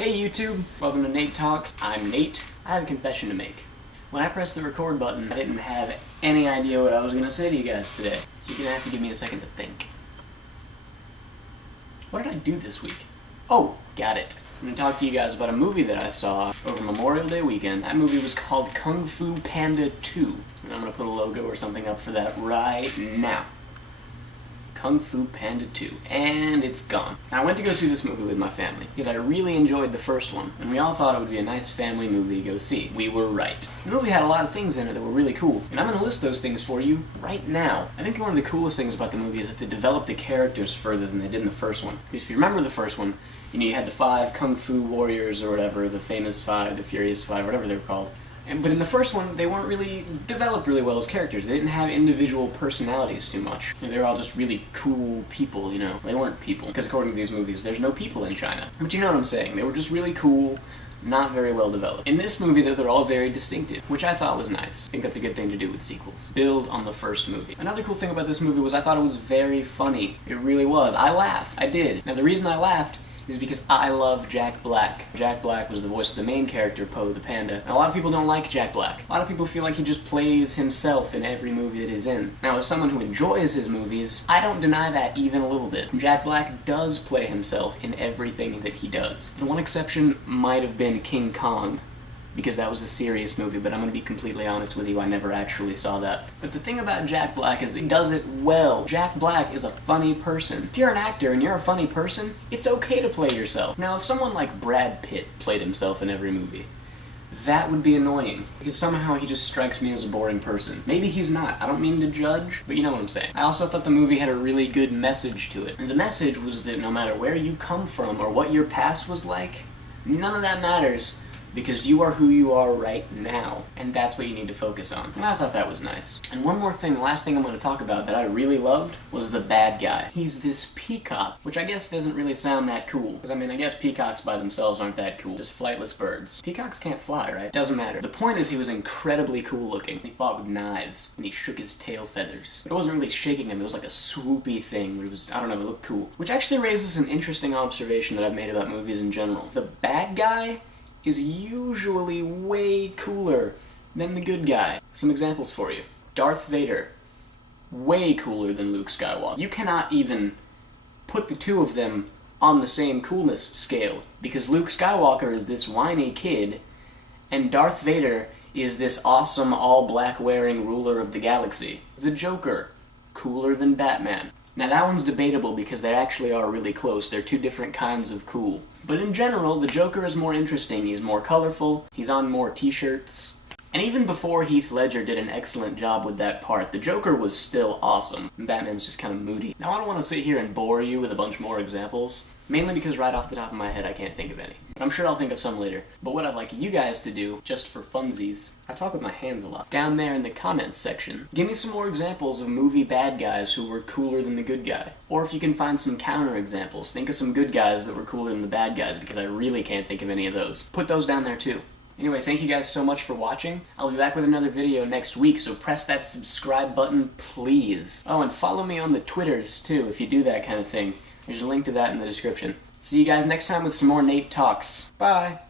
Hey YouTube! Welcome to Nate Talks. I'm Nate. I have a confession to make. When I pressed the record button, I didn't have any idea what I was going to say to you guys today. So you're going to have to give me a second to think. What did I do this week? Oh, got it. I'm going to talk to you guys about a movie that I saw over Memorial Day weekend. That movie was called Kung Fu Panda 2. And I'm going to put a logo or something up for that right now. Kung Fu Panda 2, and it's gone. I went to go see this movie with my family, because I really enjoyed the first one, and we all thought it would be a nice family movie to go see. We were right. The movie had a lot of things in it that were really cool, and I'm going to list those things for you right now. I think one of the coolest things about the movie is that they developed the characters further than they did in the first one. Because if you remember the first one, you had the 5 Kung Fu warriors or whatever, the famous 5, the Furious 5, whatever they were called. But in the first one, they weren't really developed really well as characters. They didn't have individual personalities too much. They were all just really cool people, They weren't people. Because according to these movies, there's no people in China. But you know what I'm saying. They were just really cool, not very well developed. In this movie, though, they're all very distinctive, which I thought was nice. I think that's a good thing to do with sequels. Build on the first movie. Another cool thing about this movie was I thought it was very funny. It really was. I laughed. I did. Now, the reason I laughed is because I love Jack Black. Jack Black was the voice of the main character, Po the Panda. And a lot of people don't like Jack Black. A lot of people feel like he just plays himself in every movie that he's in. Now, as someone who enjoys his movies, I don't deny that even a little bit. Jack Black does play himself in everything that he does. The one exception might have been King Kong, because that was a serious movie, but I'm going to be completely honest with you, I never actually saw that. But the thing about Jack Black is that he does it well. Jack Black is a funny person. If you're an actor and you're a funny person, it's okay to play yourself. Now, if someone like Brad Pitt played himself in every movie, that would be annoying, because somehow he just strikes me as a boring person. Maybe he's not. I don't mean to judge, but you know what I'm saying. I also thought the movie had a really good message to it. And the message was that no matter where you come from or what your past was like, none of that matters, because you are who you are right now, and that's what you need to focus on. And I thought that was nice. And one more thing, the last thing I'm going to talk about that I really loved was the bad guy. He's this peacock, which I guess doesn't really sound that cool. Because I guess peacocks by themselves aren't that cool. Just flightless birds. Peacocks can't fly, right? Doesn't matter. The point is he was incredibly cool looking. He fought with knives, and he shook his tail feathers. But it wasn't really shaking him, it was like a swoopy thing where it was, I don't know, it looked cool. Which actually raises an interesting observation that I've made about movies in general. The bad guy is usually way cooler than the good guy. Some examples for you. Darth Vader, way cooler than Luke Skywalker. You cannot even put the two of them on the same coolness scale, because Luke Skywalker is this whiny kid, and Darth Vader is this awesome all-black wearing ruler of the galaxy. The Joker, cooler than Batman. Now that one's debatable because they actually are really close. They're two different kinds of cool. But in general, the Joker is more interesting. He's more colorful, he's on more t-shirts. And even before Heath Ledger did an excellent job with that part, the Joker was still awesome. And Batman's just kind of moody. Now I don't want to sit here and bore you with a bunch more examples, mainly because right off the top of my head I can't think of any. But I'm sure I'll think of some later. But what I'd like you guys to do, just for funsies, I talk with my hands a lot, down there in the comments section, give me some more examples of movie bad guys who were cooler than the good guy. Or if you can find some counter examples, think of some good guys that were cooler than the bad guys, because I really can't think of any of those. Put those down there too. Anyway, thank you guys so much for watching. I'll be back with another video next week, so press that subscribe button, please. Oh, and follow me on the Twitters, too, if you do that kind of thing. There's a link to that in the description. See you guys next time with some more Nate Talks. Bye!